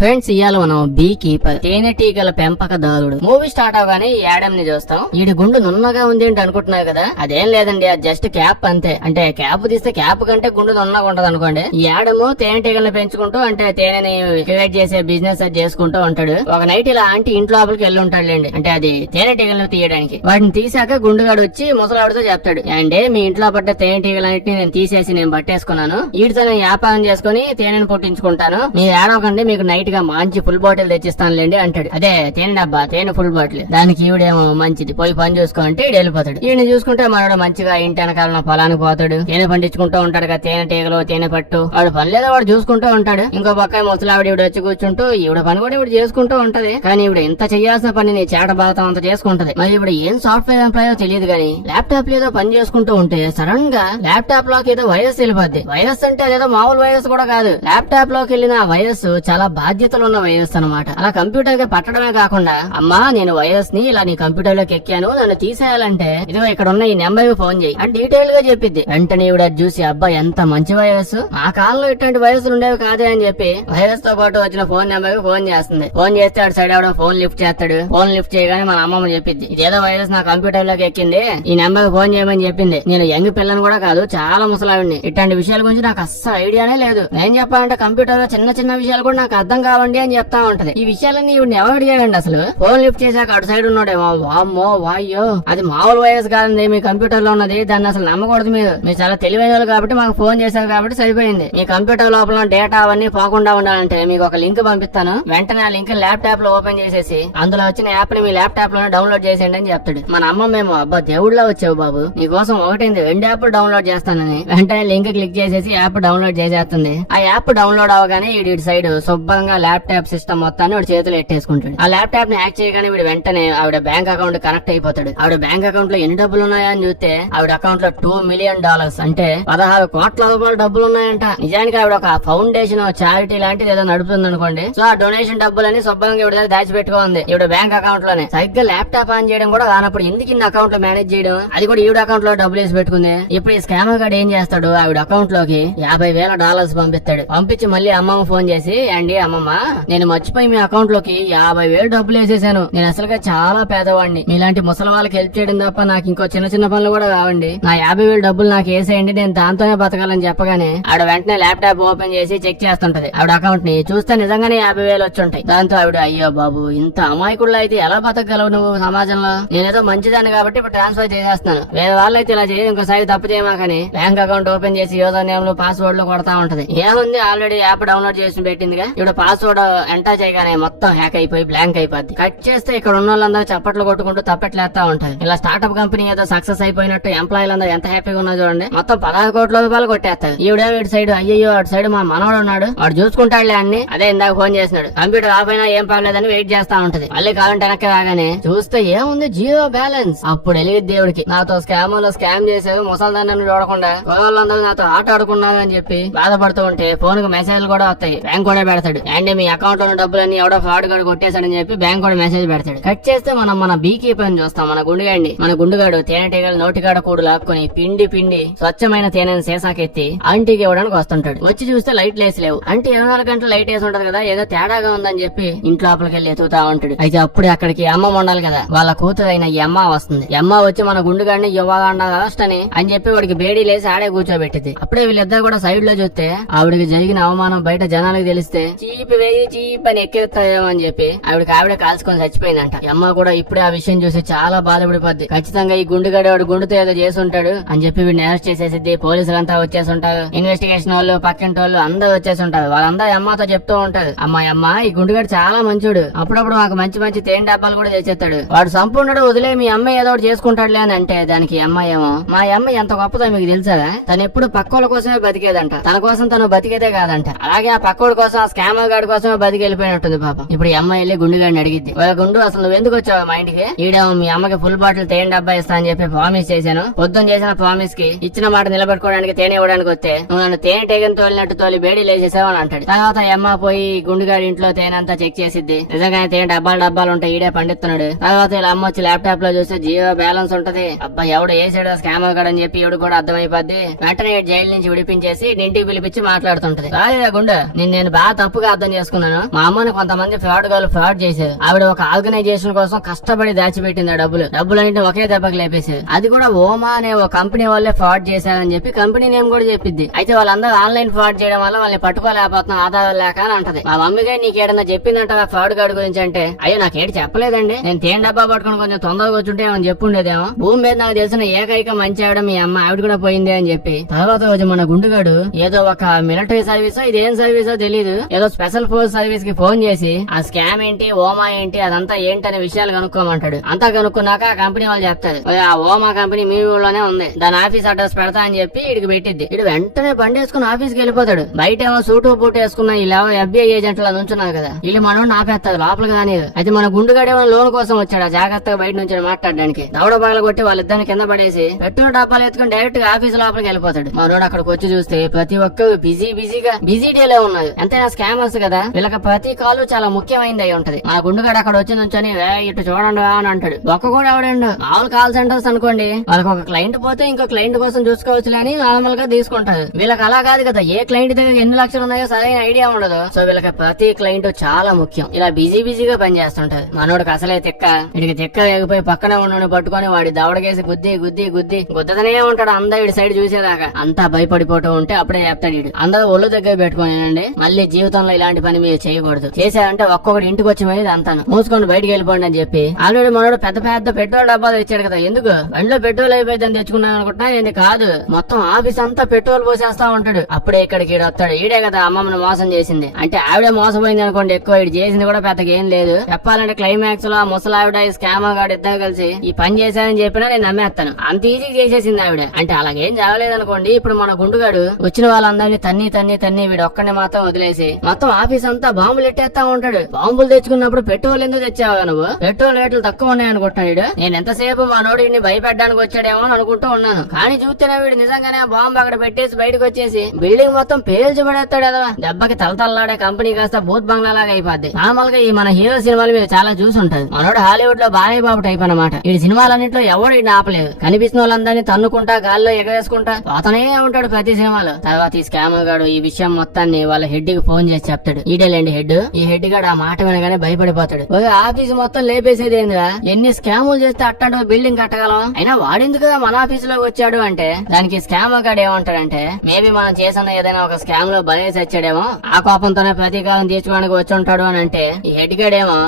Friends, ఇవాళ మనం be keeper తేనెటీగల పెంపకదారుడు మూవీ స్టార్ట్ అవగానే ఈ యాడమ్ ని చూస్తాం. ఈడి గుండు నున్నగా ఉంది ఏంటి అనుకుంటున్నారు కదా, అదేం లేదండి, అది జస్ట్ క్యాప్ అంతే. అంటే క్యాప్ తీస్తే క్యాప్ కంటే గుండు నున్నగా ఉంటది అనుకోండి. ఈ యాడమ్ తేనెటీగలను పెంచుకుంటూ అంటే తేనెని క్రియేట్ చేసే బిజినెస్ అది చేసుకుంటూ ఉంటాడు. ఒక నైట్ ఇలా ఆంటీ ఇంట్లో లోపలికి వెళ్ళి ఉంటాడులేండి, అంటే అది తేనెటీగలను తీయడానికి. వాటిని తీసాక గుండుగాడు వచ్చి ముసలాడితో చెప్తాడు, అంటే మీ ఇంట్లో పడ్డ తేనెటీగలన్నింటినీ నేను తీసేసి నేను పట్టేసుకున్నాను, వీటితో నేను వ్యాపారం చేసుకుని తేనెను పుట్టించుకుంటాను, మీరు ఏడవకండి, మీకు నైట్ గా మంచి ఫుల్ బాటిల్ తెచ్చిస్తానులేండి అంటాడు. అదే తేనె డబ్బా, తేనె ఫుల్ బాటిల్. దానికి ఈవిడేమో మంచిది, పోయి పని చూసుకో అంటే ఈడు వెళ్ళిపోతాడు. ఈయన చూసుకుంటే మనోడు మంచిగా ఇంటి వెనకాల పొలానికి పోతాడు, తేనె పండించుకుంటూ ఉంటాడు కదా, తేనె టీగలు తేనె పట్టు. వాడు పని లేదా వాడు చూసుకుంటూ ఉంటాడు. ఇంకో పక్క ముసలావిడ ఈవిడ వచ్చి కూర్చుంటూ ఈవిడ పని కూడా ఈవిడ చేసుకుంటూ ఉంటది. కానీ ఈవిడ ఇంత చేయాల్సిన పనిని చేట బాధం అంత చేసుకుంటది. మరి ఈవిడ ఏం సాఫ్ట్వేర్ ఎంప్లాయో తెలియదు గానీ ల్యాప్టాప్ ఏదో పని చేసుకుంటూ ఉంటే సడన్ గా ల్యాప్టాప్ లోకి ఏదో వైరస్ వెళ్ళిపోద్ది. వైరస్ అంటే అదేదో మామూలు వైరస్ కూడా కాదు, ల్యాప్టాప్ లోకి వెళ్ళిన వైరస్ చాలా బాధ్యతలు ఉన్న వైరస్ అనమాట. అలా కంప్యూటర్ కి పట్టడమే కాకుండా, అమ్మా నేను వైరస్ ని ఇలా నీ కంప్యూటర్ లోకి ఎక్కాను, నన్ను తీసేయాలంటే ఇదిగో ఇక్కడ ఉన్న ఈ నెంబర్ కి ఫోన్ చేయి అని డీటెయిల్ గా చెప్పిద్ది. వెంటనే ఈవిడ చూసి, అబ్బా ఎంత మంచి వైరస్, ఆ కాలంలో ఇట్లాంటి వైరస్ ఉండేవి కాదే అని చెప్పి వైరస్ తో పాటు వచ్చిన ఫోన్ నెంబర్ కి ఫోన్ చేస్తుంది. ఫోన్ చేస్తే అటు సైడ్ ఆవిడ ఫోన్ లిఫ్ట్ చేస్తాడు. ఫోన్ లిఫ్ట్ చేయగానే మన అమ్మమ్మ చెప్పిద్ది, ఇదేదో వైరస్ నా కంప్యూటర్ లోకి ఎక్కింది, ఈ నెంబర్ కి ఫోన్ చేయమని చెప్పింది. నేను యంగ్ పిల్లని కూడా కాదు, చాలా ముసలావిడిని, ఇట్లాంటి విషయాల గురించి నాకు అస్సలు ఐడియానే లేదు. నేను చెప్పాలంటే కంప్యూటర్ లో చిన్న చిన్న విషయాలు కూడా నాకు అర్థం కావండి అని చెప్తా ఉంటది. ఈ విషయాలన్నీ ఈవిడ ఎవరు అడిగాడండి అసలు? ఫోన్ లిఫ్ట్ చేశాక అటు సైడ్ ఉన్నాడేమో, వామ్మో వాయ్యో అది మామూలు వైరస్ కాదండి, మీ కంప్యూటర్ లో ఉన్నది, దాన్ని అసలు నమ్మకూడదు, మీరు చాలా తెలివైన వాళ్ళు కాబట్టి మాకు ఫోన్ చేశారు కాబట్టి సరిపోయింది. మీ కంప్యూటర్ లోపల డేటా అవన్నీ పోకుండా ఉండాలంటే మీకు ఒక లింక్ పంపిస్తాను, వెంటనే ఆ లింక్ ల్యాప్టాప్ లో ఓపెన్ చేసేసి అందులో వచ్చిన యాప్ ని మీ ల్యాప్టాప్ లోనే డౌన్లోడ్ చేసేయండి అని చెప్తాడు. మన అమ్మ మేము, అబ్బా దేవుడిలా వచ్చావు బాబు, నీకోసం ఒకటైంది 2 యాప్లు డౌన్లోడ్ చేస్తానని వెంటనే లింక్ క్లిక్ చేసేసి యాప్ డౌన్లోడ్ చేసేస్తుంది. ఆ యాప్ డౌన్లోడ్ అవగానే ఇటు సైడ్ శుభ్రంగా ల్యాప్టాప్ సిస్టమ్ మొత్తాన్ని వాడి చేతులు ఎట్టేసుకుంటాడు. ఆ ల్యాప్టాప్ ని హ్యాక్ చేయగానే వీడు వెంటనే ఆవిడ బ్యాంక్ అకౌంట్ కనెక్ట్ అయిపోతాడు. ఆవిడ బ్యాంక్ అకౌంట్ లో ఎన్ని డబ్బులు ఉన్నాయా అని చూస్తే ఆవిడ అకౌంట్ లో $2 మిలియన్ అంటే 16 కోట్ల రూపాయల డబ్బులు ఉన్నాయంట. నిజానికి ఆవిడ ఒక ఫౌండేషన్ చారిటీ లాంటిది ఏదో నడుపుతుంది అనుకోండి. సో ఆ డొనేషన్ డబ్బులని శుభ్రంగా ఈవిడ దాచిపెట్టుకోంది ఈవిడ బ్యాంక్ అకౌంట్ లోనే. సరిగ్గా ల్యాప్టాప్ ఆన్ చేయడం కూడా రానప్పుడు ఎందుకు ఇన్ని అకౌంట్ లో మేనేజ్ చేయడం, అది కూడా ఈవిడ అకౌంట్ లో డబ్బులు వేసి పెట్టుకుంది. ఇప్పుడు ఈ స్కామర్ గాడు ఏం చేస్తాడు, ఆవిడ అకౌంట్ లోకి $50,000 పంపిస్తాడు. పంపించి మళ్ళీ అమ్మమ్మ ఫోన్ చేసి, అండి అమ్మమ్మ నేను మర్చిపోయి మీ అకౌంట్ లోకి 50,000 డబ్బులు వేసేసాను, నేను అసలుగా చాలా పేదవాడిని, మీలాంటి ముసలి వాళ్ళకి హెల్ప్ చేయడం తప్ప నాకు ఇంకో చిన్న చిన్న పనులు కూడా కావండి, నా 50,000 డబ్బులు నాకు వేసేయండి, నేను దాంతోనే బతకాలని చెప్పగానే ఆవిడ వెంటనే ల్యాప్టాప్ ఓపెన్ చేసి చెక్ చేస్తుంటది. ఆవిడ అకౌంట్ ని చూస్తే నిజంగానే 50,000 వచ్చి ఉంటాయి. దాంతో ఆవిడ, అయ్యో బాబు ఇంత అమాయకుల్లో అయితే ఎలా బతకగలవు నువ్వు సమాజంలో, నేనేదో మంచిదాన్ని కాబట్టి ఇప్పుడు ట్రాన్స్ఫర్ చేసేస్తున్నాను, వేరే వాళ్ళైతే ఇలా చేయ ఇంకోసారి తప్పు చేయమాకని బ్యాంక్ అకౌంట్ ఓపెన్ చేసి యూజర్ నేమ్లు పాస్వర్డ్ లు కొడతా ఉంటది. ఏముంది ఆల్రెడీ యాప్ డౌన్లోడ్ చేసి పెట్టిందిగా, ఇప్పుడు పాస్వర్డ్ ఎంటర్ చేయగానే మొత్తం హ్యాక్ అయిపోయి బ్లాంక్ అయిపోద్ది. కట్ చేస్తే ఇక్కడ ఉన్న వాళ్ళందరూ చప్పట్లు కొట్టుకుంటూ తప్పెట్లేస్తా ఉంటారు. ఇలా స్టార్ట్అప్ కంపెనీ ఏదో సక్సెస్ అయిపోయినట్టు ఎంప్లాయీలు అందరూ ఎంత హ్యాపీగా ఉన్నా చూడండి, మొత్తం 16 కోట్ల రూపాయలు కొట్టేస్తారు. ఈవిడేమో ఇటు సైడ్, అయ్యో అటు సైడ్ మా మనవాడు ఉన్నాడు, వాడు చూసుకుంటాడులే అన్ని, అదే ఇందాక ఫోన్ చేసినాడు, కంప్యూటర్ ఆఫ్ అయినా ఏం పర్లేదని వెయిట్ చేస్తా ఉంటది. మళ్ళీ కావాలంటే వెనక్కి రాగానే చూస్తే ఏముంది, 0 బ్యాలెన్స్. అప్పుడు వెళ్ళి దేవుడికి, నాతో స్కామర్లు స్కామ్ చేశారు, ముసల్దాన్ని చూడకుండా వాళ్ళందరూ నాతో ఆట ఆడుకున్నారు అని చెప్పి బాధపడుతూ ఉంటే ఫోన్ కు మెసేజ్లు కూడా వస్తాయి. బ్యాంక్ కూడా పెడతాడు, అండ్ మీ అకౌంట్ లో డబ్బులన్నీ ఎవడో ఫ్రాడ్ గాడు కొట్టేశాడని చెప్పి బ్యాంక్ కూడా మెసేజ్ పెడతాడు. కట్ చేస్తే మనం మన బీ కీపర్ చూస్తాం. మన గుండుగాడు తేనెటీగల నోటికాడ కూడు లాక్కుని పిండి స్వచ్ఛమైన తేనెని సీసాకెత్తి ఆంటీకి ఇవ్వడానికి వస్తుంటాడు. వచ్చి చూస్తే లైట్ లేసి లేవు. అంటే 24 గంటలు లైట్ వేసి ఉంటది కదా, ఏదో తేడాగా ఉందని చెప్పి ఇంట్లో లోపలికి వెళ్ళి ఎత్తుతా ఉంటాడు. అయితే అప్పుడే అక్కడికి అమ్మ ఉండాలి కదా, వాళ్ళ కూతురు అయిన ఈ అమ్మ వస్తుంది. ఈ అమ్మ వచ్చి మన గుండుగాడిని ఇవ్వాలన్నా లాస్ట్ అని చెప్పి వాడికి బేడీ లేసి ఆడే కూర్చోబెట్టింది. అప్పుడే వీళ్ళిద్దరు కూడా సైడ్ లో చూస్తే ఆవిడకి జరిగిన అవమానం బయట జనాలకు తెలిస్తే చీప్ అని ఎక్కిస్తాయేమో అని చెప్పి ఆవిడ కాల్చుకొని చచ్చిపోయిందంట. అమ్మ కూడా ఇప్పుడే ఆ విషయం చూసి చాలా బాధపడిపోద్ది. ఖచ్చితంగా ఈ గుండుగాడు వాడు గుండుతో ఏదో చేసి ఉంటాడు అని చెప్పి వీడిని అరెస్ట్ చేసేసిద్ది. పోలీసులంతా వచ్చేసి ఉంటారు, ఇన్వెస్టిగేషన్ వాళ్ళు పక్కింటి వాళ్ళు అందరూ వచ్చేసి ఉంటారు. వాళ్ళందరూ అమ్మతో చెప్తూ ఉంటారు, అమ్మ ఈ గుండుగాడు చాలా మంచోడు, అప్పుడప్పుడు మాకు మంచి తేనె డబ్బాలు కూడా తెచ్చేస్తాడు, వాడు సంపూర్ణుడు, వదిలే మీ అమ్మ ఏదో ఒకటి చేసుకుంటాడులే అని అంటే దానికి అమ్మ ఏమో, మా అమ్మ ఎంత గొప్పదో మీకు తెలుసా, తను ఎప్పుడు పక్కోళ్ళ కోసమే బతికేదంట, తన కోసం తను బతికేదే కాదంట, అలాగే ఆ పక్కోడి కోసం ఆ స్కామర్ గాడి కోసమే బతికి వెళ్ళిపోయినట్టుంది పాపం. ఇప్పుడు ఈ అమ్మ వెళ్ళి గుండుగాడిని అడిగిద్ది, గుండు అసలు నువ్వు ఎందుకు వచ్చావు మా ఇంటికి, ఈడేమో మీ అమ్మకి ఫుల్ బాటిల్ తేనె డబ్బా ఇస్తా అని చెప్పి ప్రామిస్ చేశాను, పొద్దున్న చేసిన ప్రామిస్ కి ఇచ్చిన మాట నిలబెట్టుకోవడానికి తేనె ఇవ్వడానికి వస్తే నువ్వు నన్ను తేనె టేగని తోలినట్టు తోలి బేడీ లేచేసావు అని అంటాడు. తర్వాత అమ్మ పోయి గుండుగాడి ఇంట్లో తేనె అంతా చెక్ చేసిద్ది. నిజంగానే తేనె డబ్బాలు ఉంటాయి, ఈడే పండిస్తున్నాడు. తర్వాత ఇలా అమ్మ వచ్చి ల్యాప్టాప్ లో చూస్తే 0 బ్యాలెన్స్ ఉంటది. అబ్బా ఎవడు వేసాడు స్కామర్ గాడు అని చెప్పి ఎవడు కూడా అర్థమైపోద్ది. వెంటనే జైలు నుంచి విడిపించేసి ఇంటికి పిలిపించి మాట్లాడుతుంటది. రాలేదా గుండు, నేను బాగా తప్పుగా అర్థం అర్థం చేసుకున్నాను. మా అమ్మని కొంతమంది ఫ్రాడ్ గాళ్ళు ఫ్రాడ్ చేశారు. ఆవిడ ఒక ఆర్గనైజేషన్ కోసం కష్టపడి దాచిపెట్టింది ఆ డబ్బులన్నింటినీ ఒకే దెబ్బకి లేపేశారు. అది కూడా ఓమా అనే ఒక కంపెనీ వాళ్ళే ఫ్రాడ్ చేశారని చెప్పి కంపెనీ నేమ్ కూడా చెప్పింది. అయితే వాళ్ళందరూ ఆన్లైన్ ఫ్రాడ్ చేయడం వల్ల వాళ్ళని పట్టుకోలేకపోతున్నాం ఆధారం లేక అని అంటది. మా మమ్మీగా నీకేడన్నా చెప్పిందంట ఫ్రాడ్ గార్డ్ గురించి అంటే, అయ్యో నాకేటి చెప్పలేదండి, నేను తేనె డబ్బా పట్టుకుని కొంచెం తొందరగా వచ్చుంటే ఏమని చెప్పుండేదేమో. భూమి మీద నాకు తెలిసిన ఏకైక మంచి ఆవిడ మీ అమ్మ, ఆవిడ కూడా పోయింది అని చెప్పి తర్వాత రోజు మన గుండుగాడు ఏదో ఒక మిలిటరీ సర్వీసో ఇదేం సర్వీసో తెలీదు, ఏదో స్పెషల్ ఫోర్స్ సర్వీస్ కి ఫోన్ చేసి ఆ స్కామ్ ఏంటి ఓమా ఏంటి అదంతా ఏంటనే విషయాలు కనుక్కోమంటాడు. అంతా కనుక్కున్నాక ఆ కంపెనీ వాళ్ళు చెప్తారు, ఆ ఓమా కంపెనీ మీ ఊళ్ళోనే ఉంది, దాని ఆఫీస్ అడ్రస్ పెడతా అని చెప్పి ఇడికి పెట్టిద్ది. ఇడు వెంటనే బండి వేసుకుని ఆఫీస్ కి వెళ్ళిపోతాడు. బయట ఏమో సూటు బూట్ వేసుకున్న ఇలా FBI ఏజెంట్ లా నుంచున్నారు కదా, వీళ్ళు మనోడిని ఆపేస్తారు, లోపలికి రాని. అయితే మన గుండుగాడేమో లోన్ కోసం వచ్చాడు జాగ్రత్తగా బయట నుంచి మాట్లాడడానికి. దవడ బాగలు కొట్టి వాళ్ళిద్దరిని కింద పడేసి పెట్రోల్ డబ్బాలు ఎత్తుకుని డైరెక్ట్ గా ఆఫీస్ లోపలికి వెళ్ళిపోతాడు. మనోడు అక్కడికి వచ్చి చూస్తే ప్రతి ఒక్కరు బిజీ డేలో ఉన్నారు. ఎంతైనా స్కామర్స్ కదా, వీళ్ళకి ప్రతి కాలు చాలా ముఖ్యమైనది అయి ఉంటది. మన గుండుగాడు అక్కడ వచ్చి నుంచొని ఇటు చూడండి అని అంటాడు. ఒక్క కూడా ఎవడండు మామూలు కాల్ సెంటర్స్ అనుకోండి, వాళ్ళకి ఒక క్లయింట్ పోతే ఇంకో క్లయింట్ కోసం చూసుకోవచ్చులే అని నార్మల్ గా తీసుకుంటారు. వీళ్ళకి అలా కాదు కదా, ఏ క్లయింట్ దగ్గర ఎన్ని లక్షలు ఉన్నాయో సరైన ఐడియా ఉండదు. సో వీళ్ళకి ప్రతి క్లయింట్ చాలా ముఖ్యం. ఇలా బిజీగా పనిచేస్తుంటారు. మనోడికి అసలే తిక్క, ఇడికి తిక్క ఎగిపోయి పక్కన ఉన్న పట్టుకొని వాడి దవడకేసి గుద్ది గుద్దతనే ఉంటాడు. అందరూ వీడి సైడ్ చూసేదాకా అంతా భయపడిపోతూ ఉంటే అప్పుడే చెప్తాడు వీడు, అందరూ ఒళ్ళు దగ్గర పెట్టుకోనండి, మళ్ళీ జీవితంలో ఇలాంటి పని మీరు చేయకూడదు, చేశారంటే ఒక్కొక్కటి ఇంటికి వచ్చి మీద అంతాను మూసుకొని బయటకు వెళ్ళిపోండి అని చెప్పి. ఆల్రెడీ మనోడు పెద్ద పెట్రోల్ డబ్బాలు ఇచ్చాడు కదా, ఎందుకు బండిలో పెట్రోల్ అయిపోయిందని తెచ్చుకున్నాను అనుకుంటున్నా, ఏంటి కాదు మొత్తం ఆఫీస్ అంతా పెట్రోల్ పోసేస్తా ఉంటాడు. అప్పుడే ఇక్కడికి వస్తాడు. ఈడే కదా అమ్మమ్మను మోసం చేసింది అంటే, ఆవిడే మోసపోయింది అనుకోండి, ఎక్కువ ఇటు చేసింది కూడా పెద్దగా ఏం లేదు. చెప్పాలంటే క్లైమాక్స్ లో ముసలావిడ స్కామర్ గాడు ఇద్దరు కలిసి ఈ పని చేశారని చెప్పినా నేను నమ్మేస్తాను, అంత ఈజీ చేసేసింది ఆవిడ. అంటే అలాగేం జరగలేదు అనుకోండి. ఇప్పుడు మన గుండుగాడు వచ్చిన వాళ్ళందరినీ తన్ని వీడు ఒక్కడిని మాత్రం వదిలేసి మొత్తం ఆఫీస్ అంతా బాంబులు ఎట్టేస్తా ఉంటాడు. బాంబులు తెచ్చుకున్నప్పుడు పెట్రోల్ ఎందుకు తెచ్చావా నువ్వు, పెట్రోల్ రేట్లు తక్కువ ఉన్నాయి అనుకుంటున్నాడు. నేను ఎంతసేపు మా నోడిని భయపెట్టడానికి వచ్చాడేమో అనుకుంటూ ఉన్నాను, కానీ చూస్తేనే వీడు నిజంగానే బాంబు అక్కడ పెట్టేసి బయటకు వచ్చేసి బిల్డింగ్ మొత్తం పేల్చి పడేస్తాడు కదా. దెబ్బకి తలతల్లాడే కంపెనీ కాస్త భూత్ బంగ్లా లాగా అయిపోద్ది. నార్మల్ గా ఈ మన హీరో సినిమాలు మీరు చాలా చూసుంటారు. మనోడు హాలీవుడ్ లో బాలయ్య బాబు టైప్ అన్నమాట. ఈ సినిమాలన్నింటిలో ఎవడు ఇన్ని ఆపలేదు, కనిపిస్తున్న వాళ్ళందరినీ తన్నుకుంటా గాల్లో ఎగవేసుకుంటా పోతనే ఉంటాడు ప్రతి సినిమాలో. తర్వాత ఈ స్కామర్ గాడు ఈ విషయం మొత్తాన్ని వాళ్ళ హెడ్ కి ఫోన్ చేసి చెప్తాడు. ఈడేలేండి హెడ్. ఈ హెడ్ గాడు ఆ మాట వినగానే భయపడిపోతాడు. ఆఫీస్ మొత్తం లేపేసేది ఏందిరా, ఎన్ని స్కాములు చేస్తే అట్టంటే బిల్డింగ్ కట్టగలం, అయినా వాడెందుకు మన ఆఫీస్ లోకి వచ్చాడు అంటే, దానికి స్కామర్ గాడు ఏమంటాడంటే, మేబీ మనం చేసిన ఏదైనా ఒక స్కామ్ లో బలేసి వచ్చాడేమో, ఆ కోపంతోనే ప్రతీకారం తీర్చుకోవడానికి వచ్చి ఉంటాడు అని అంటే, ఈ హెడ్ గాడేమో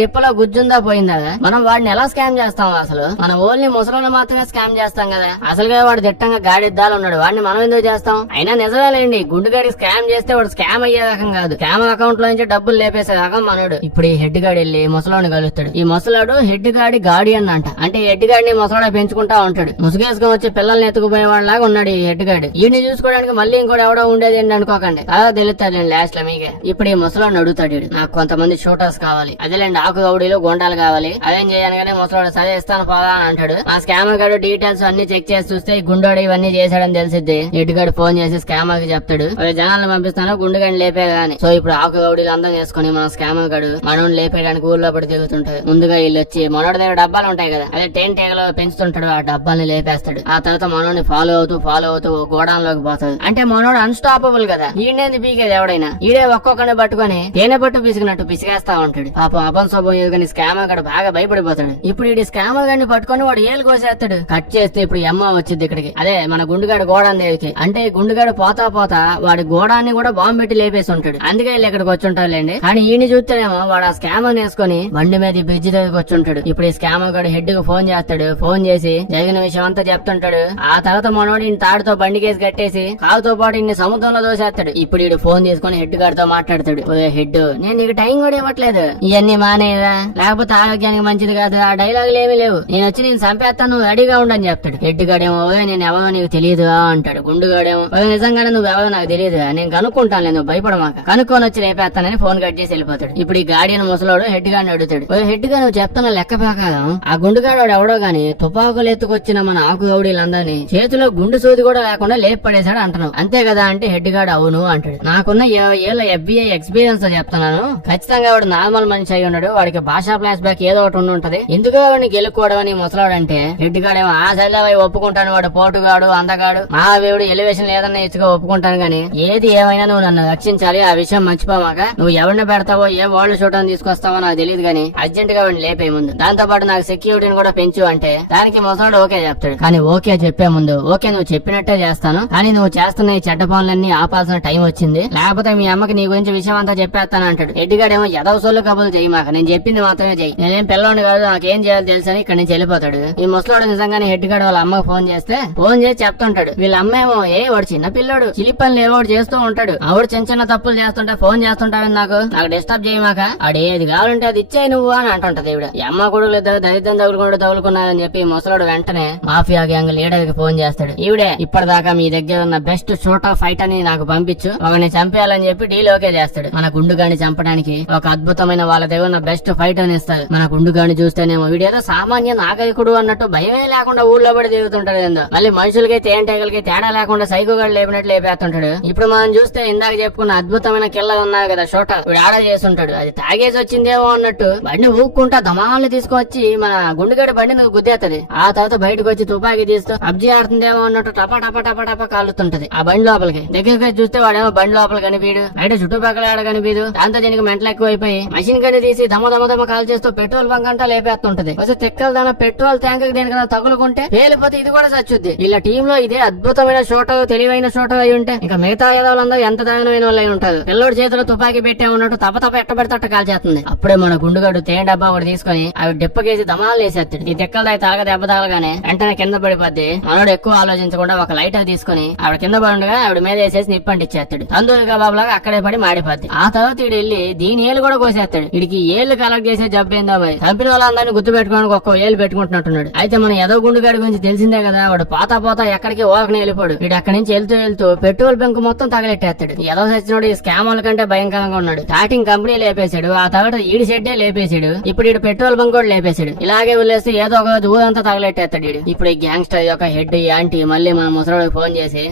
డిప్పలో గుజ్జుందా పోయిందా, మనం వాడిని ఎలా స్కామ్ చేస్తాం, అసలు మనం ఓన్లీ ముసలిని మాత్రమే స్కామ్ చేస్తాం కదా, అసలుగా వాడు దిట్టంగా గాడిద్దాలు ఉన్నాడు, వాడిని మనం ఎందుకు చేస్తాం, అయినా నిజమేలేండి గుండుగాడికి స్కామ్ చేస్తే వాడు స్కామ్ అయ్యే రకం కాదు, స్కామ్ అకౌంట్ లో నుంచి డబ్బులు లేపేసే రకం మనోడు. ఇప్పుడు ఈ హెడ్ గాడి వెళ్ళి ముసలోని కలుస్తాడు. ఈ ముసలాడు హెడ్ గాడి గార్డియన్ అంట, అంటే హెడ్ గాడిని ముసలాడ పెంచుకుంటా ఉంటాడు. ముసుగేసుకొని వచ్చి పిల్లల్ని ఎత్తుకుపోయేవాడిలాగా ఉన్నాడు ఈ హెడ్ గాడి. ఈయన్ని చూసుకోవడానికి మళ్ళీ ఇంకోటి ఎవడో ఉండేది ఏంటి అనుకోకండి, అలా తెలుస్తాడు లాస్ట్ లో మీకే. ఇప్పుడు ఈ ముసలాడిని అడుగుతాడు, నాకు కొంతమంది షూటర్స్ కావాలి, అదేలేండి ఆకు గౌడీలు గొండాలు కావాలి, అదేం చేయగానే ముసలాడు సరే ఇస్తాను పోదా అని అంటాడు. ఆ స్కామర్ గాడు డీటెయిల్స్ అన్ని చెక్ చేసి చూస్తే ఈ గుండోడు ఇవన్నీ చేశాడని తెలిసిద్ది. హెడ్ గాడు ఫోన్ చేసి స్కామర్ కి చెప్తాడు, జనాలను పంపిస్తాను గుండుగాడిని లేపేగాని. సో ఇప్పుడు ఆకు గౌడీలు అందరం చేసుకుని మన స్కామర్ గాడు మనోని లేపేయడానికి ఊర్లో పడి తిరుగుతుంటాడు. ముందుగా వీళ్ళు వచ్చి మనోడి దగ్గర డబ్బాలు ఉంటాయి కదా, అదే టెన్ టేగలో పెంచుతుంటాడు, ఆ డబ్బాల్ని లేపేస్తాడు. ఆ తర్వాత మనోని ఫాలో అవుతూ గోడాన్ లోకి పోతాడు. అంటే మనోడు అన్స్టాపబుల్ కదా, ఈడేంది పీకేది ఎవడైనా, ఈడే ఒక్కొక్కడిని పట్టుకొని తేనె పట్టు పిసిగినట్టు పిసిగేస్తా ఉంటాడు. పాపం అపంశోభం ఎదుగుని స్కామర్ గడు బాగా భయపడిపోతాడు. ఇప్పుడు ఈ స్కామర్ గాడిని పట్టుకొని వాడు ఏలు కోసేస్తాడు. కట్ చేస్తే ఇప్పుడు అమ్మ వచ్చింది ఇక్కడికి, అదే మన గుండుగాడు గోడాన్ దేవికి. అంటే గుండుగాడు పోతా వాడి గోడాన్ని కూడా బాంబు పెట్టి లేపేసి ఉంటాడు. అందుకే వీళ్ళు ఇక్కడికి వచ్చి ఉంటారులేండి. కానీ ఈయన చూస్తేనేమో వాడు ఆ స్కామర్ వేసుకొని బండి మీద బ్రిడ్జ్ దగ్గరికి వచ్చి ఉంటాడు. ఇప్పుడు ఈ స్కామర్ గాడు హెడ్ కు ఫోన్ చేస్తాడు. ఫోన్ చేసి జరిగిన విషయం అంతా చెప్తుంటాడు. ఆ తర్వాత మనోడు తాడుతో బండి కేసి కట్టేసి కాలుతో పాటు ఇన్ని సముద్రంలో దోసేస్తాడు. ఇప్పుడు వీడు ఫోన్ తీసుకుని హెడ్ గారితో మాట్లాడతాడు. హెడ్, నేను నీకు టైం కూడా ఇవ్వట్లేదు, ఇవన్నీ మానేదా లేకపోతే ఆరోగ్యానికి మంచిది కాదు, ఆ డైలాగులు ఏమీ లేవు, నేను వచ్చి నేను చంపేస్తాను నువ్వు రెడీగా ఉండని చెప్తాడు. హెడ్ గాడేమో నేను ఎవరో నీకు తెలియదు అంటాడు. గుండుగాడేమో నిజంగానే నువ్వు ఎవరో నాకు తెలియదు, నేను కనుక్కుంటాను, నేను భయపడమాక, కనుక్కొని వచ్చి రేపేస్తానని ఫోన్ కట్ చేసి వెళ్ళిపోతాడు. ఇప్పుడు ఈ గాడియన్ ముసలోడు హెడ్ గాడిని అడుగుతాడు, హెడ్ గా నువ్వు చెప్తున్న లెక్క ప్రకారం ఆ గుండుగాడు ఎవడో గాని తుపాకులు ఎత్తుకొచ్చిన మన ఆకు గౌడీలందరినీ చేతిలో గుండు సూది కూడా లేకుండా లేపి పడేశాడు అంటున్నావు అంతే కదా అంటే, హెడ్ గాడు అవును అంటాడు. నాకున్న 20 ఏళ్ల FBI ఎక్స్పీరియన్స్ తో చెప్తున్నాను, ఖచ్చితంగా వాడు నార్మల్ మనిషి అయి ఉన్నాడు, వాడికి భాషా ఫ్లాష్ బ్యాక్ ఏదో ఒకటి ఉంటది, ఎందుకు వాడిని గెలుక్కోవడం అని ముసలాడు అంటే, హెడ్ గాడేమో ఆ సైడ్లవై ఒప్పుకుంటాను, వాడు పోటుగాడు అందగాడు మహావేవుడు ఎలివేషన్ లేదన్నా ఇచ్చుగా ఒప్పుకుంటాను గానీ ఏది ఏమైనా నువ్వు నన్ను రక్షించాలి, ఆ విషయం విషయం మర్చిపోమాక. నువ్వు ఎవరిని పెడతావో ఏ వాళ్ళు చూడని తీసుకొస్తావో నాకు తెలియదు గానీ అర్జెంట్ గా వాడిని లేపే ముందు, దాంతో పాటు నాకు సెక్యూరిటీని కూడా పెంచు అంటే దానికి ముసలాడు ఓకే చెప్తాడు. కానీ ఓకే చెప్పే ముందు, ఓకే నువ్వు చెప్పినట్టే చేస్తాను, కానీ నువ్వు చేస్తున్న ఈ చెడ్డ పనులన్నీ ఆపాల్సిన టైం వచ్చింది, లేకపోతే మీ అమ్మకి నీ గురించి విషయం అంతా చెప్పేస్తాను అంటాడు. ఎడ్డిగాడేమో ఎదవసోళ్ళు కబులు చెయ్యి మాక, నేను చెప్పింది మాత్రమే చెయ్యి, నేనేం పిల్లోని కాదు, నాకేం చేయాలి తెలుసు అని ఇక్కడ నుంచి వెళ్ళిపోతాడు. ఈ ముసలాడు నిజంగానే హెడ్గాడు వాళ్ళ అమ్మకి ఫోన్ చేస్తే ఫోన్ చేసి చెప్తుంటాడు. వీళ్ళ అమ్మేమో వాడు చిన్న పిల్లోడు చిలి పనులు ఏవోడు చేస్తూ ఉంటాడు, ఆవిడ చిన్న చిన్న తప్పులు చేస్తుంటే ఫోన్ చేస్తుంటావని నాకు డిస్టర్బ్ చేయమాక, ఆడు ఏది కావాలంటే అది ఇచ్చాయి నువ్వు అని అంటుంటది ఈవిడ. ఈ అమ్మ కొడుకులు ఇద్దరు దరిద్రం తగులుకున్నారని చెప్పి ముసలాడు వెంటనే మాఫియా గ్యాంగ్ లీడర్ కి ఫోన్ చేస్తాడు. ఈవిడే ఇప్పటిదాకా మీ దగ్గర ఉన్న బెస్ట్ షూట్ ఆఫ్ ఫైట్ అని నాకు పంపించు, ఒకని చంపేయాలని చెప్పి డీల్ ఓకే చేస్తాడు. మన గుండుగాని చంపడానికి ఒక అద్భుతమైన వాళ్ళ దగ్గర ఉన్న బెస్ట్ ఫైట్ అని ఇస్తాడు. మన గుండుగాని చూస్తేనేమో వీడేదో సామాన్య నాగరికుడు అన్నట్టు భయమే లేకుండా ఊళ్ళో పడి తిరుగుతుంటాడు ఏందో, మళ్ళీ మనుషులకి తేనెటీగలకి తేడా లేకుండా సైకోగాడు లేపినట్లు లేపేస్తుంటాడు. ఇప్పుడు మనం చూస్తే ఇందాక చెప్పుకున్న అద్భుతమైన కిల్ల ఉన్నాయి కదా షోట, వీడు ఆర్డర్ చేస్తుంటాడు, అది తాగేసి వచ్చిందేమో అన్నట్టు బండి ఊక్కుంటా దమాలను తీసుకొచ్చి మన గుండుగాడి బండి నువ్వు గుద్దేస్తది. ఆ తర్వాత బయటకు వచ్చి తుపాకీ తీస్తూ అబ్జీ ఆడుతుందేమో అన్నట్టు టపా టపా టపా టపా కాలుతుంటది ఆ బండి లోపలికి. దగ్గరికి చూస్తే వాడేమో బండి లోపల కనిపీడు, బయట చుట్టుపక్కల ఆడ కనిపీదు. దాంతో దీనికి మెంటలు ఎక్కువైపోయి మెషిన్ గని తీసి దమ కాల్ చేస్తూ పెట్రోల్ బంక్ అంతా లేపేస్తుంటది. వచ్చి తెక్కలు దాని పెట్రోల్ ట్యాంక్ దేనికన్నా తగులుకుంటే పేలిపోతే ఇది కూడా చచ్చుద్ది. ఇలా టీమ్ లో ఇదే అద్భుతమైన షోటో తెలివైన షోటో అయి ఉంటే ఇంకా మిగతా ఏదోళ్ళందరూ ఎంత దారుణమైన వాళ్ళు అయి ఉంటారు. పిల్లోడి చేతిలో తుపాకీ పెట్టే ఉన్నట్టు తప్ప ఎట్టబెడితే అట్ట కాల్చేస్తుంది. అప్పుడే మన గుండుగాడు తేనె డబ్బా ఒకటి తీసుకుని అవి డిప్పకేసి దమాలు వేసేస్తాడు. ఈ తెక్కల దాయి తలగ దెబ్బ తగలగానే వెంటనే కింద పడిపోద్ది. మనోడు ఎక్కువ ఆలోచించకుండా ఒక లైటర్ తీసుకుని ఆవిడ కింద పడుండగా ఆవిడ మీద వేసేసి నిప్పంటిచ్చేస్తాడు. తందూరి బాబులాగా అక్కడే పడి మాడిపోద్ది. ఆ తర్వాత వీడు వెళ్ళి దీని ఏళ్ళు కూడా కోసేస్తాడు. వీడికి ఏళ్ళు కలెక్ట్ చేసే జబ్బు ఏందో మరి, చంపిన వాళ్ళందరినీ గుర్తు పెట్టుకోవడానికి ఒక్క ఏళ్ళు పెట్టుకుంటున్నట్టున్నాడు. అయితే మన ఎదో గుండుగాడి గురించి తెలిసిందే కదా, వాడు పోతా ఎక్కడికి ఓకనే వెళ్ళిపోడు. వీడు అక్కడి నుంచి వెళ్తూ పెట్రోల్ బంక్ మొత్తం తగలెట్టేస్తాడు. ఎదో సచ్చినోడు ఈ స్కామర్ల కంటే భయంకరంగా ఉన్నాడు. స్టార్టింగ్ కంపెనీ లేపేశాడు, ఆ తర్వాత ఈడి షెడ్డే లేపేశాడు, ఇప్పుడు ఈడు పెట్రోల్ బంక్ కూడా లేపేశాడు. ఇలాగే వదిలేస్తే ఏదో ఒక ఊరంతా తగలెట్టేస్తాడు వీడు. ఇప్పుడు ఈ గ్యాంగ్స్టర్ యొక్క హెడ్ యాంటీ మళ్ళీ మన ముసలోడికి ఫోన్ చేసి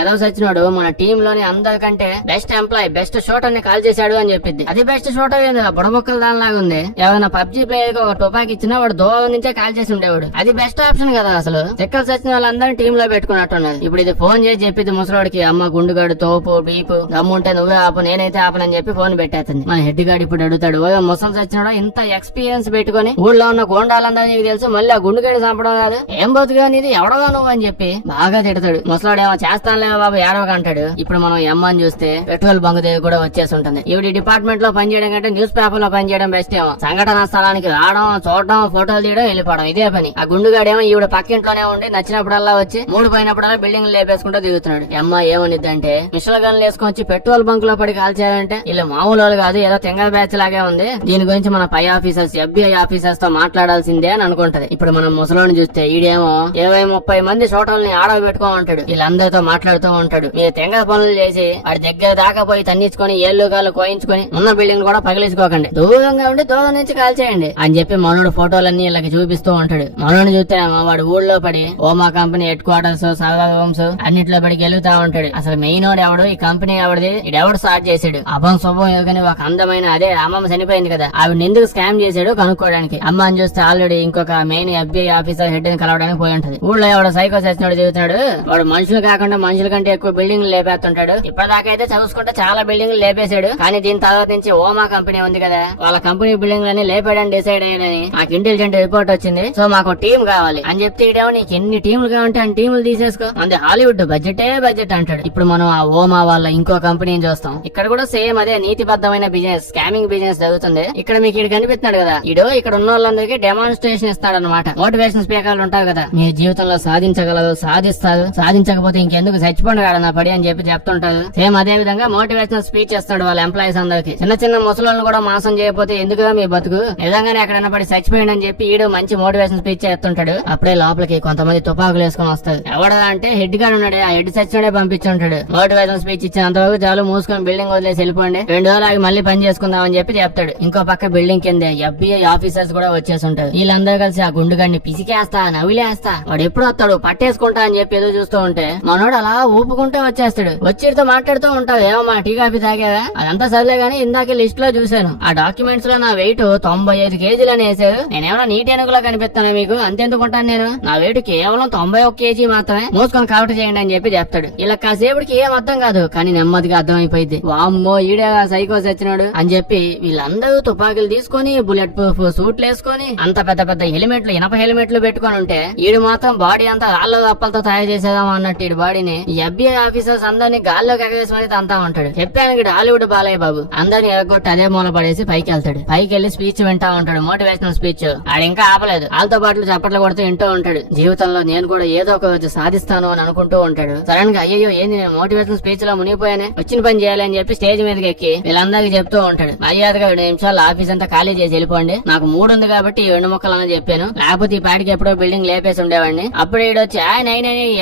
ఎదో సచ్చినోడు మన టీమ్ లోని అందరికంటే బెస్ట్ ఎంప్లాయ్ బెస్ట్ షూటర్ ని కాల్ చేశాడు అని చెప్పింది. అది బెస్ట్ షూటర్ ఏంది బుడబొక్కల దానిలాగా ఉంది. ఏమైనా పబ్జీ ప్లేయర్ కి ఒక తుపాకి ఇచ్చినా వాడు దూరం నుంచే కాల్ చేసి ఉండేవాడు. అది బెస్ట్ ఆప్షన్ కదా అసలు. చెక్కలు సచ్చిన వాళ్ళందరినీ టీమ్ లో పెట్టుకున్నట్టున్నది. ఇప్పుడు ఇది ఫోన్ చేసి చెప్పింది ముసలోడికి, అమ్మ గుండుగాడు తోపు బీపు దమ్ముంటే నువ్వే ఆపు నేనైతే ఆపనని చెప్పి ఫోన్ పెట్టేస్తుంది. మన హెడ్ గాడు ఇప్పుడు అడుగుతాడు, ముసలు సచ్చినాడో ఇంత ఎక్స్పీరియన్స్ పెట్టుకుని ఊళ్ళో ఉన్న గోండాలందరూ నీకు తెలుసు, మళ్ళీ ఆ గుండుగాడి చంపడం కాదు, ఏం బతుగా నీది ఎవడగా నువ్వు అని చెప్పి బాగా తిడతాడు. ముసలాడు ఏమో చేస్తానులే బాబు ఏడవక అంటాడు. ఇప్పుడు మనం ఎమ్మని చూస్తే పెట్రోల్ బంక్ దగ్గర కూడా వచ్చేసి ఉంటుంది. ఈవిడ డిపార్ట్మెంట్ లో పనిచేయడం కంటే న్యూస్ పేపర్ లో పనిచేయడం బెస్ట్ ఏమో. సంఘటన స్థలానికి రావడం చూడడం ఫోటోలు తీయడం వెళ్ళిపోవడం ఇదే పని. ఆ గుండుగాడేమో ఈవిడ పక్కింట్లోనే ఉండి నచ్చినప్పుడల్లా వచ్చి మూడు పోయినప్పుడల్లా బిల్డింగ్ లేపేసుకుంటూ దిగుతున్నాడు. అమ్మ ఏమనిద్దంటే మిషన్ గన్లు వేసుకొని వచ్చి పెట్రోల్ బంక్ లో పడి కాల్చారంటే ఇలా మామూలు వాళ్ళు కాదు, ఏదో తెంగ బ్యాచ్ లాగే ఉంది, దీని గురించి మన పై ఆఫీసర్స్ FBI ఆఫీసర్స్ తో మాట్లాడాల్సిందే అని అనుకుంటది. ఇప్పుడు మనం ముసలోని చూస్తే ఈడేమో 20-30 మంది షోటల్ని ఆడవ పెట్టుకోమంటాడు, వీళ్ళందరితో మాట్లాడుతూ ఉంటాడు. మీరు తెంగ పనులు చేసి వాడి దగ్గర దాకా పోయి తన్నించుకొని ఏళ్ళు కాళ్ళు కోయించుకొని ఉన్న బిల్డింగ్ కూడా పగిలించుకోకండి, దూరంగా ఉండి దూరం నుంచి కాల్చేయండి అని చెప్పి మనోడు ఫోటోలన్నీ వీళ్ళకి చూపిస్తూ ఉంటాడు. మనోడిని చూస్తే వాడు ఊళ్ళో పడి ఓమా company headquarters server rooms అన్నిట్లో పడి గెలుగుతా ఉంటాడు. అసలు మెయిన్ వాడు ఎవడు, ఈ కంపెనీ ఎవడిది, ఇడెవడు స్టార్ట్ చేశాడు, అభం శుభం ఎదుగుని ఒక అందమైన అదే అమ్మమ్మ చనిపోయింది కదా ఆవిడ ఎందుకు స్కామ్ చేశాడు కనుక్కోవడానికి. అమ్మ అని చూస్తే ఆల్రెడీ ఇంకొక మెయిన్ FBI ఆఫీసర్ హెడ్ ని కలవడానికి పోయి ఉంటది. ఊళ్ళో ఎవడో సైకో చేసినాడు దిగుతున్నాడు, వాడు మనుషులు కాకుండా మనుషుల కంటే ఎక్కువ బిల్డింగ్లు లేపేస్తుంటాడు. ఇప్పటిదాకా అయితే చదువుకుంటే చాలా బిల్డింగ్లు లేపేశాడు, కానీ దీని తర్వాత నుంచి ఓమా కంపెనీ ఉంది కదా వాళ్ళ కంపెనీ బిల్డింగ్ లని లేపాడని డిసైడ్ అయ్యాడని నాకు ఇంటెలిజెంట్ రిపోర్ట్ వచ్చింది. సో మాకు టీం కావాలి అని చెప్తే ఇడేమో నీకు ఎన్ని టీములు కావాలంటే అన్ని టీములు తీసేసుకో, అంతే హాలీవుడ్ బడ్జెట్ అంటాడు. ఇప్పుడు మనం ఆ ఓమా వాళ్ళ ఇంకో కంపెనీని చూస్తాం. ఇక్కడ కూడా సేమ్ అదే నీతిబద్ధమైన బిజినెస్ స్కామింగ్ బిజినెస్ జరుగుతుంది. ఇక్కడ మీకు ఇక్కడ కనిపిస్తున్నాడు కదా, ఇడు ఇక్కడ ఉన్న వాళ్ళందరికీ డెమాన్స్ట్రేషన్ ఇస్తాడనమాట. మోటివేషన్ స్పీకర్లు ఉంటారు కదా, మీ జీవితంలో సాధించగలరు, సాధిస్తారు, సాధించకపోతే ఇంకెందుకు చచ్చిపోండి కాడన్నా పడి అని చెప్పి చెప్తుంటారు. సేమ్ అదే విధంగా మోటివేషనల్ స్పీచ్ ఇస్తాడు వాళ్ళ ఎంప్లాయీస్ అందరికి. చిన్న ముసలోళ్ళని కూడా మోసం చేయకపోతే ఎందుకుగా మీ బతుకు, నిజంగానే ఎక్కడైనా పడి చచ్చిపోయింది అని చెప్పి ఈడు మంచి మోటివేషన్ స్పీచ్ చేస్తుంటాడు. అప్పుడే లోపలికి కొంతమంది తుపాకులు వేసుకుని వస్తారు. ఎవడా అంటే హెడ్ గాడు ఉన్నాడు, ఆ హెడ్ సచ్చినోడే పంపించుంటాడు. మోటివేషన్ స్పీచ్ ఇచ్చినంతవరకు చాలు మూసుకొని బిల్డింగ్ వదిలేసి వెళ్ళిపోండి, 2 రోజులు ఆగి మళ్ళీ పని చేసుకుందాం అని చెప్పి చెప్తాడు. ఇంకో పక్క బిల్డింగ్ కింద FBI ఆఫీసర్స్ కూడా వచ్చేసి ఉంటారు. వీళ్ళందరూ కలిసి ఆ గుండుగాడిని పిసికేస్తా నవిలేస్తా వాడు ఎప్పుడు వస్తాడు పట్టేసుకుంటా అని చెప్పి ఎదురు చూస్తూ ఉంటే మనోడు అలా ఊపుకుంటూ వచ్చేస్తాడు. వచ్చిడితో మాట్లాడుతూ ఉంటావు, ఏమో మా టీ కాఫీ తాగారా, అదంతా సర్లే గానీ ఇందాక లిస్ట్ లో చూశాను ఆ డాక్యుమెంట్స్ లో నా వెయిట్ 95 కేజీలు అని వేసారు, నేనేమన్నా నీటి ఎనుగులా కనిపిస్తాను మీకు, అంతెందుకుంటాను నేను, నా వెయిట్ కేవలం 91 కేజీ మాత్రమే, మూసుకొని కవర్ చేయండి అని చెప్పి చెప్తాడు. ఇలా కాసేపటికి ఏం అర్థం కాదు, కానీ నెమ్మదిగా అర్థమైపోయింది. వామ్మో ఈడే సైకోస్ వచ్చినాడు అని చెప్పి వీళ్ళందరూ తుపాకులు తీసుకొని బుల్లెట్ ప్రూఫ్ సూట్లు వేసుకొని అంత పెద్ద పెద్ద హెల్మెట్లు ఇనప హెల్మెట్లు పెట్టుకొని ఉంటే ఈడు మాత్రం బాడీ అంతా రాళ్ళ అప్పలతో తయారు చేసేదాం అన్నట్టు ఈ బాడీని FBI ఆఫీసర్స్ అందరినీ గాల్లోకి ఎగవేసుకొని అంతా ఉంటాడు. చెప్పాను ఇక్కడ హాలీవుడ్ బాలయ్య బాబు అందరిని ఎగొట్టి అదే మూల పడేసి పైకి వెళ్తాడు. పైకి వెళ్లి స్పీచ్ వింటా ఉంటాడు, మోటివేషనల్ స్పీచ్. ఆడు ఇంకా ఆపలేదు, వాళ్ళతో పాటు చప్పట్లు కొడుతూ వింటూ ఉంటాడు. జీవితంలో నేను కూడా ఏదో ఒక రోజు సాధిస్తాను అని అనుకుంటూ ఉంటాడు. సడన్ గా అయ్యో ఏంది నేను మోటివేషనల్ స్పీచ్ లో మునిగిపోయానే, వచ్చిన పని చేయాలి అని చెప్పి స్టేజ్ మీదకి ఎక్కి వీళ్ళందరికీ చెప్తూ ఉంటాడు. మర్యాదగా 2 నిమిషాలు ఆఫీస్ అంతా ఖాళీ చేసి వెళ్ళిపోండి, నాకు 3 ఉంది కాబట్టి 2 ముక్కలు అని చెప్పాను, లేకపోతే ఈ పాటికి ఎప్పుడో బిల్డింగ్ లేపేసి ఉండేవాడిని. అప్పుడు ఈడొచ్చి ఆయన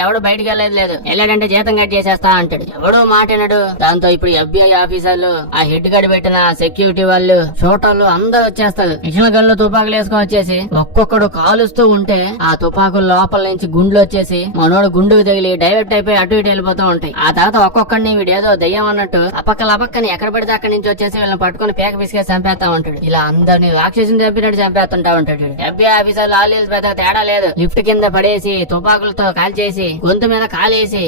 ఎవడు బయటకు వెళ్ళలేదు వెళ్ళాడంటే జీతం కట్ చేసేస్తా అంటాడు. ఎవడో మాట్లాడాడు. దాంతో ఇప్పుడు FBI ఆఫీసర్లు, ఆ హెడ్ గడి పెట్టిన సెక్యూరిటీ వాళ్ళు, షూటర్లు అందరూ వచ్చేస్తారు. మిషన్ గన్లు తుపాకులు వేసుకొని వచ్చేసి ఒక్కొక్కడు కాలుస్తూ ఉంటే ఆ తుపాకుల లోపల నుంచి గుండ్లు వచ్చేసి మనోడు గుండుకు తగిలి డైవర్ట్ అయిపోయి అటు ఇటు వెళ్ళిపోతూ ఉంటాయి. ఆ తర్వాత ఒక్కొక్కడిని వీడేదో దయ్యం అన్నట్టు అపక్కని ఎక్కడ పడితే అక్కడి నుంచి వచ్చేసి వీళ్ళని పట్టుకుని పేక పిసికేసి చంపేస్తా ఉంటాడు. ఇలా అందరినీ రాక్షసుని చంపినట్టు చంపేస్తుంటా ఉంటాడు. FBI ఆఫీసర్ లాలీలు పెద్ద తేడా లేదు. లిఫ్ట్ కింద పడేసి తుపాకులతో కాల్చేసి గొంతు మీద కాలేసి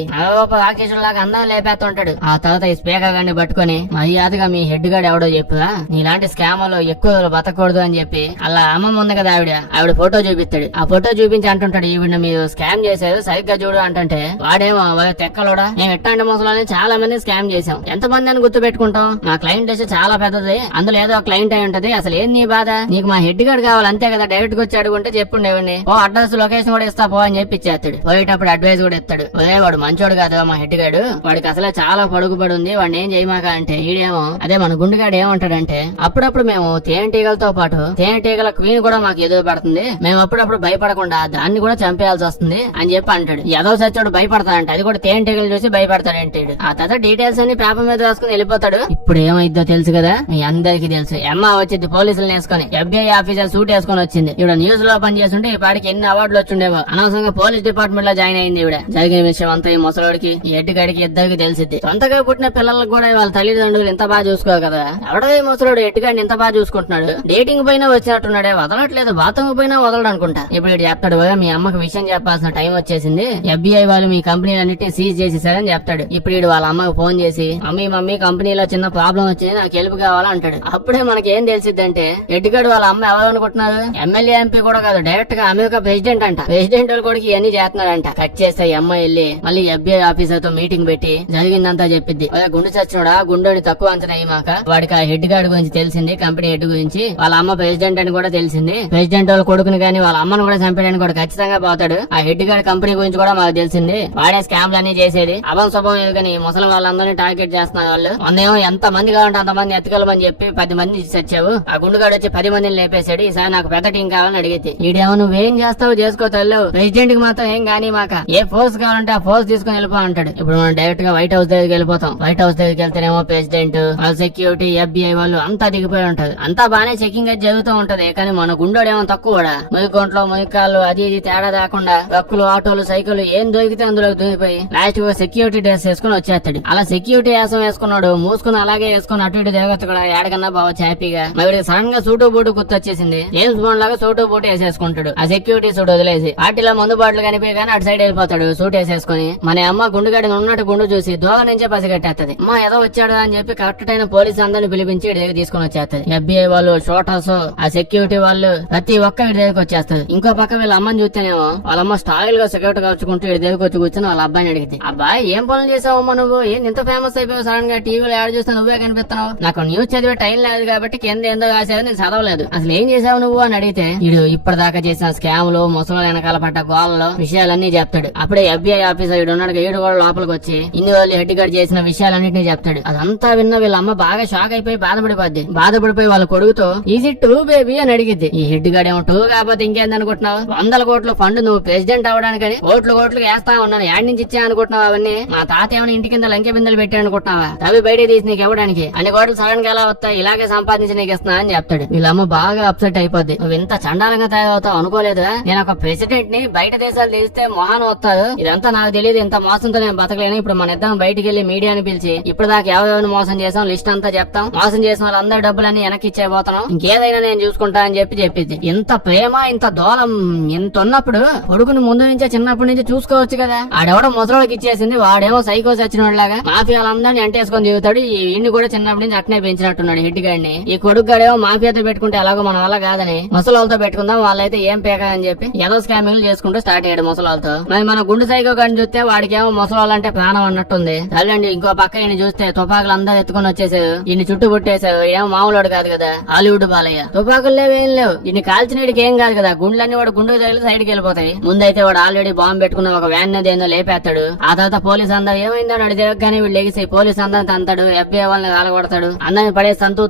రాక్షసులాగా అందరం లేపేస్తుంటాడు. ఆ తర్వాత ఈ స్పీకర్ గాన్ని పట్టుకుని మర్యాదగా మీ హెడ్ గార్డ్ ఎవడో చెప్పుగా నీలాంటి స్కామ్లో ఎక్కువ బతకూడదు అని చెప్పి అలా అమ్మమ్మ ఉంది కదా ఆవిడ ఫోటో చూపిస్తాడు. ఆ ఫోటో చూపించి అంటుంటాడు ఈవిడ మీరు స్కామ్ చేశారు సరిగ్గా చూడు అంటుంటే వాడేమో తెక్కలోడా మేము ఎట్టాంటి మోసలోనే చాలా మంది స్కామ్ చేసాం, ఎంతమంది అని గుర్తు పెట్టుకుంటాం, మా క్లయింట్ వచ్చి చాలా పెద్దది, అందులో ఏదో క్లయింట్ అయి ఉంటది, అసలు ఏం నీ బాధ, నీకు మా హెడ్ గార్డ్ కావాలి అంతే కదా, డైరెక్ట్ గా వచ్చి అడుగుంటే చెప్పుండేవాడిని, ఓ అడ్రస్ లొకేషన్ కూడా ఇస్తా పో అని చెప్పి ఇచ్చేస్తాడు. పోయేటప్పుడు అడ్వైస్ కూడా ఇస్తాడు, ఒరే వాడు మంచోడు కాదు మా హెడ్ గార్డు, వాడికి అసలే చాలా పడుగుబడి ఉంది, వాడిని ఏం చేయమాక అంటే ఈడేమో అదే మన గుండెగాడు ఏమంటాడంటే అప్పుడప్పుడు మేము తేనెటీగలతో పాటు తేనెటీగల క్వీన్ కూడా మాకు ఎదురు పడుతుంది, మేము అప్పుడప్పుడు భయపడకుండా దాన్ని కూడా చంపేయాల్సి వస్తుంది అని చెప్పి అంటాడు. ఏదో సచ్చాడు భయపడతాడంట, అది కూడా తేనెటీగలు చూసి భయపడతాడంటే. ఆ తర్వాత డీటెయిల్స్ అన్ని పేపర్ మీద రాసుకుని వెళ్ళిపోతాడు. ఇప్పుడు ఏమైద్దో తెలుసు కదా మీ అందరికి తెలుసు. అమ్మ వచ్చింది పోలీసులు వేసుకొని, FBI ఆఫీసర్ సూట్ వేసుకొని వచ్చింది. ఇవిడ న్యూస్ లో పనిచేస్తుంటే ఈ పాటికి ఎన్ని అవార్డులు వచ్చిండేవో, అనవసరంగా పోలీస్ డిపార్ట్మెంట్ లో జాయిన్ అయింది ఇవిడ. జరిగిన విషయం అంతా ఈ ముసలోడికి ఈ ఎట్టుగాడికి ఇద్దరికి తెలిసింది. సొంతగా పుట్టిన పిల్లలకు కూడా వాళ్ళ తల్లిదండ్రులు ఇంత బాగా చూసుకోరు కదా, ఎవడో ఈ ముసలోడు ఎట్టుగాడిని ఇంత బాగా చూసుకుంటున్నాడు, డేటింగ్ పైన వచ్చినట్టున్నాడే వదలట్లేదు, బాత్రూమ్ పైన వదలడు అనుకుంటా. ఇప్పుడు ఇటు చెప్తాడు మీ అమ్మకు విషయం చెప్పాల్సిన టైం వచ్చేసింది, FBI వాళ్ళు మీ కంపెనీలన్నిటిని సీజ్ చేసేసారని చెప్తాడు. ఇప్పుడు వీడు వాళ్ళ అమ్మకు ఫోన్ చేసి మమ్మీ కంపెనీలో చిన్న ప్రాబ్లం వచ్చింది నాకు హెల్ప్ కావాలా అంటాడు. అప్పుడే మనకి ఏం తెలిసిద్దంటే ఎడ్డుగాడు వాళ్ళ అమ్మ ఎవరు అనుకుంటున్నారు, ఎమ్మెల్యే ఎంపీ కూడా కాదు, డైరెక్ట్ గా అమెరికా ప్రెసిడెంట్ అంట. ప్రెసిడెంట్ వాళ్ళు కూడా ఇవన్నీ చేస్తున్నాడంట. కట్ చేస్తే అమ్మ వెళ్ళి మళ్ళీ FBI ఆఫీసర్ తో మీటింగ్ పెట్టి జరిగిందంతా చెప్పిద్ది. గుండు చచ్చినోడా, గుండోని తక్కువ అంచనా అయ్యాక వాడికి ఆ హెడ్ గార్డ్ గురించి తెలిసింది, కంపెనీ హెడ్ గురించి, వాళ్ళ అమ్మ ప్రెసిడెంట్ అని కూడా తెలిసింది, ప్రెసిడెంట్ వాళ్ళ కొడుకుని గానీ వాళ్ళ అమ్మను కూడా చంపడానికి కూడా ఖచ్చితంగా పోతాడు. ఆ హెడ్ గార్డ్ కంపెనీ గురించి కూడా మాకు తెలిసింది, వాడే స్కామ్లు అన్ని చేసేది, అవం స్వభావం కానీ ముసలి వాళ్ళందరినీ టార్గెట్ చేస్తున్నారు వాళ్ళు. మొన్నేమో ఎంత మంది కావాలంటే అంత మంది ఎత్తుకెళ్ళమని చెప్పి 10 మంది చచ్చావు, ఆ గుండుగాడు వచ్చి 10 మందిని లేపేశాడు, ఈసారి నాకు పెద్ద టీం కావాలని అడిగితే ఈడేమో నువ్వేం చేస్తావు చేసుకో తల్లు, ప్రెసిడెంట్ కి మాత్రం ఏం కానీ మాక ఏ ఫోర్స్ కావాలంటే ఆ ఫోర్స్ తీసుకుని వెళ్ళిపో అంటాడు. ఇప్పుడు మనం డైరెక్ట్ గా వైట్ హౌస్ దగ్గరికి వెళ్ళిపోతాం. వైట్ హౌస్ దగ్గరికి వెళ్తేనేమో ప్రెసిడెంట్ వాళ్ళ సెక్యూరిటీ FBI వాళ్ళు అంతా దిగిపోయి ఉంటారు. అంతా బానే చెకింగ్ అయితే జరుగుతూ ఉంటది, కానీ మన గుండోడేమో తక్కువ ముయ్యకొంట్లో ముయ్యకాళ్ళు అది ఇది తేడా రాకుండా ట్రక్కులు ఆటోలు సైకిల్ ఏం దొరికితే అందులో దొరికిపోయి లాస్ట్ సెక్యూరిటీ డ్రెస్ వేసుకుని వచ్చేస్తాడు. అలా సెక్యూరిటీ వేసం వేసుకున్నాడు, మూసుకుని అలాగే వేసుకుని అటు ఇటు దేవత కూడా ఏడకన్నా బావచ్చు హ్యాపీగా. మరి సడన్ గా సూటు బూటు గుర్తొచ్చేసింది, జేమ్స్ బాండ్ లాగా సూటు బూటు వేసేసుకుంటాడు. ఆ సెక్యూరిటీ సూట్ వదిలేసి పార్టీలో మందు బాటలు కనిపోయి కానీ అటు సైడ్ వెళ్ళిపోతాడు సూట్ వేసేసుకుని. మన అమ్మ గుండుగాడిని ఉన్నట్టు గుండు చూసి దోగ నుంచే పసిగట్టేస్తది. అమ్మ ఏదో వచ్చాడు అని చెప్పి కరెక్ట్ అయిన పోలీసు అందరిని పిలిపించి ఇటు దగ్గర తీసుకుని వచ్చేస్తది. FBI వాళ్ళు, షూటర్స్, ఆ సెక్యూరిటీ వాళ్ళు ప్రతి ఒక్క ఇటు దగ్గరకు వచ్చేస్తారు. ఇంకో పక్క వీళ్ళ అమ్మని చూస్తేనేమో వాళ్ళ అమ్మ స్టైల్ గా సిగరెట్ కాల్చుకుంటూ ఇటు దగ్గరకు వచ్చి కూర్చొని వాళ్ళ అబ్బాయిని అడిగింది, అబ్బాయి ఏం పనులు చేసావమ్మా నువ్వు, ఏం ఇంత ఫేమస్ అయిపోయావు, సడన్ గా టీవీలో యాడ్ చూస్తే నువ్వే కనిపిస్తున్నావు, నాకు న్యూస్ చదివే టైం లేదు కాబట్టి కింద ఏందో రాశారు నేను చదవలేదు, అసలు ఏం చేసావు నువ్వు అని అడిగితే ఇడు ఇప్పటిదాకా చేసిన స్కామ్లు ముసలు వెనకాల పడ్డ గోళ్ళలో విషయాలన్నీ చెప్తాడు. అప్పుడే FBI ఆఫీసర్ ఇడు ఉన్నాడు, ఈడు కూడా లోపలికి వచ్చి ఇన్ని వాళ్ళు హెడ్ గార్డ్ చేసిన విషయాలన్నింటినీ చెప్తాడు. అదంతా విన్న వీళ్ళ అమ్మ బాగా షాక్ అయిపోయి బాధపడిపోయి వాళ్ళ కొడుకుతో ఈజీ టూ బేబీ అని అడిగిద్ది. ఈ హెడ్ గార్డ్ ఏమో టూ కాకపోతే ఇంకేంది అనుకుంటున్నావు, 100 కోట్ల ఫండ్ నువ్వు ప్రెసిడెంట్ అవడానికి కోట్లు వేస్తా ఉన్నాను, యాడ్ నుంచి ఇచ్చా అనుకుంటున్నావు, అవన్నీ మా తాత ఏమైనా ఇంటి కింద లంకె బిందెలు పెట్టాడు అనుకుంటున్నావా, అవి బయట తీసి నీకు ఇవ్వడానికి, అన్ని కోట్లు సడన్ గా ఎలా వస్తాయి, ఇలాగే సంపాదించి నీకు ఇస్తున్నా అని చెప్తాడు. వీళ్ళమ్మ బాగా అప్సెట్ అయిపోద్ది, నువ్వు ఇంత చండాలంగా తయారవుతావు అనుకోలేదా, నేను ఒక ప్రెసిడెంట్ ని బయట దేశాలు తెలిస్తే మొహాన్ వస్తాడు, ఇదంతా నాకు తెలియదు, ఇంత మోసంతో నేను బతకలేను, ఇప్పుడు మన ఇద్దరం బయటికి వెళ్లి మీడియాని పిలిచి ఇప్పుడు దాకా ఎవరెవరిని మోసం చేసాం లిస్ట్ అంతా చెప్తాం, మోసం చేసిన వాళ్ళందరి డబ్బులన్నీ వెనక్కి ఇచ్చేపోతాం, ఇంకేదైనా నేను చూసుకుంటా అని చెప్పింది. ఇంత ప్రేమ ఇంత దోలం ఇంత ఉన్నప్పుడు కొడుకుని ముందు నుంచే చిన్నప్పటి నుంచి చూసుకోవచ్చు కదా, ఆడెవడో ముసలోడికి ఇచ్చేసింది, వాడేమో సైకో చచ్చినోడ్లాగా మాఫియాలందరినీ అంటే వేసుకొని దిగుతాడు. ఈ ఇండి కూడా చిన్నప్పటి నుంచి అట్నే పెంచినట్టున్నాడు హెడ్ గాడిని. ఈ కొడుకు గాడేమో మాఫియాతో పెట్టుకుంటే ఎలాగో మన వల్ల కాదని ముసలాలతో పెట్టుకుందాం, వాళ్ళైతే ఏం పేక అని చెప్పి ఏదో స్కామింగ్లు చేసుకుంటూ స్టార్ట్ అయ్యాడు ముసలాలతో. మరి మన గుండు సైకో గాడిని చూస్తే వాడికేమో ముసలాలంటే ప్రాణం అన్నట్టుంది. తల్లండి ఇంకో పక్క ఈయన చూస్తే తుపాకులు అందరూ ఎత్తుకొని వచ్చేసారు, ఈయన చుట్టూ పుట్టేశారు. ఏమో మామూలుడు కాదు కదా హాలీవుడ్ బాలయ్య. తుపాకులు లేవు ఏం లేవు, ఈయన కాల్చినడికి ఏం కాదు కదా, గుండ్లన్నీ వాడు గుండు తగిలి సైడ్ కి వెళ్ళిపోతాయి. ముందైతే వాడు ఆల్రెడీ బాంబు పెట్టుకున్న ఒక వ్యాన్ ఏదో లేపేస్తాడు. ఆ తర్వాత పోలీస్ అందరూ ఏమైందని అడిగి తిరగగానే వీళ్ళు లెగిసి పోలీస్ అందరిని తంతాడు, FBI వాళ్ళని కాలగొడతాడు. అందరిని పడే తంతు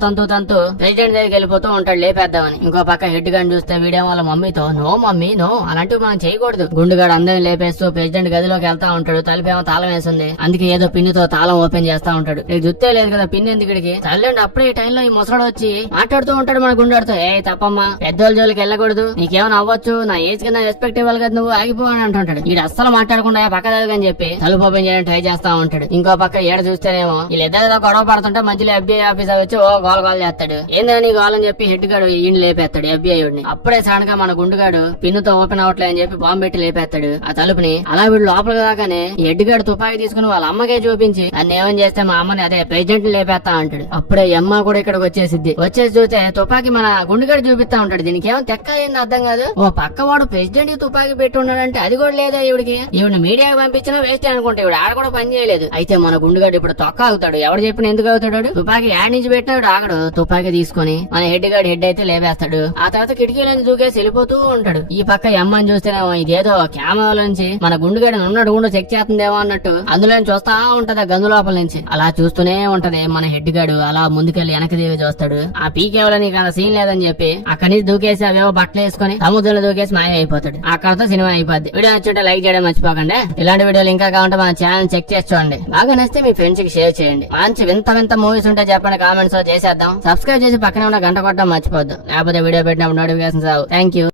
ప్రెసిడెంట్ దగ్గరికి వెళ్ళిపోతూ ఉంటాడు లేపేద్దామని. ఇంకో పక్క హెడ్ గాని చూస్తే వీడియో వాళ్ళ మమ్మీతో నో మమ్మీ నో అలాంటివి మనం చేయకూడదు. గుండుగాడు అందరిని లేపేస్తూ ప్రెసిడెంట్ గదిలోకి వెళ్తా ఉంటాడు. తలుపేమో తాళం వేసింది, అందుకే ఏదో పిన్నితో తాళం ఓపెన్ చేస్తా ఉంటాడు. నీకు జుత్తే లేదు కదా పిన్ని ఎందుకు తల్లండి. అప్పుడే ఈ టైంలో ఈ ముసలాడు వచ్చి మాట్లాడుతూ ఉంటాడు మన గుండాడుతో. ఏ తప్పమ్మా, పెద్దోళ్ళ జోలికి వెళ్ళకూడదు, నీకేమైనా అవ్వచ్చు, నా ఏజ్ కింద రెస్పెక్ట్ ఇవ్వాలి కదా, నువ్వు ఆగిపో అని అంటుంటాడు. వీడు అస్సలు మాట్లాడకుండా పక్క అని చెప్పి తలుపు ఓపెన్ చేయడానికి ట్రై చేస్తా ఉంటాడు. ఇంకో పక్క ఏడ చూస్తేనేమో వీళ్ళిద్దరు గొడవ పడుతుంటే మధ్యలో FBI ఆఫీసర్ వచ్చి ఓ గోల్ చేస్తాడు. ఏందని గోల్ అని చెప్పి హెడ్ గాడు ఈయన లేపేస్తాడు FBI ని. అప్పుడే సడన్ గా మన గుండుగాడు పిన్నుతో ఓపెన్ అవట్లే అని చెప్పి బాంబు పెట్టి లేపేస్తాడు ఆ తలుపుని. అలా వీడు లోపలికి రాగానే హెడ్ గాడు తుపాకీ తీసుకుని వాళ్ళ అమ్మకే చూపించి నన్ను ఏమని చేస్తే మా అమ్మని అదే ప్రెసిడెంట్ లేపేస్తా అంటాడు. అప్పుడే అమ్మ కూడా ఇక్కడికి వచ్చేసిద్ది. వచ్చేసి చూస్తే తుపాకీ మన గుండుగాడు చూపిస్తా ఉంటాడు. దీనికి ఏమో తెక్కయింది అర్థం కాదు. ఓ పక్క వాడు ప్రెసిడెంట్ కి తుపాకీ పెట్టి ఉన్నాడంటే అది కూడా లేదా ఈవిడికి. ఈవిడ మీడియాకి పంపించినా వేస్ట్ అనుకుంటే ఇవిడ ఆడ కూడా పని చేయలేదు. అయితే మన గుండుగాడు ఇప్పుడు తొక్క ఆగుతాడు. ఎవడు చెప్పిన ఎందుకు అవుతాడు, తుపాకీ యాడ్ నుంచి పెట్టినాడు ఆగడు. తుపాకీ తీసుకుని మన హెడ్ గాడు హెడ్ అయితే లేపేస్తాడు. ఆ తర్వాత కిటికీలను దూకేసి వెళ్ళిపోతూ ఉంటాడు. ఈ పక్క అమ్మని చూస్తేనేమో ఇదేదో కెమెరా నుంచి మన గుండుగాడు ఉన్నట్టు గుండు చెక్ చేస్తుందేమో అన్నట్టు అందులో చూస్తా ఉంటది గందు లోపల నుంచి. అలా చూస్తూనే ఉంటది మన హెడ్ గాడు. అలా ముందుకెళ్లి వెనక్కి దిగి చూస్తాడు. ఆ పీకేవలో నీకు అలా సీన్ లేదని చెప్పి అక్కడి నుంచి దూకేసి అవేవో బట్టలు వేసుకుని సముద్రంలో దూకేసి మాయ అయిపోతాడు. అక్కడతో సినిమా అయిపోద్ది. వీడియో నచ్చుంటే లైక్ చేయడం మర్చిపోకండి. ఇలాంటి వీడియోలు ఇంకా కావాలంటే మన ఛానల్ చెక్ చేసి చూడండి. బాగా నచ్చితే మీ ఫ్రెండ్స్ కి షేర్ చేయండి. మంచి వింత మూవీస్ ఉంటే చెప్పండి, కామెంట్స్ లో చేసేద్దాం. సబ్స్క్రైబ్ చేసి పక్కనే ఉన్న గంట కొట్టడం మర్చిపోద్దు, లేకపోతే వీడియో పెట్టినప్పుడు నోటిఫికేషన్స్ రావు. Thank you.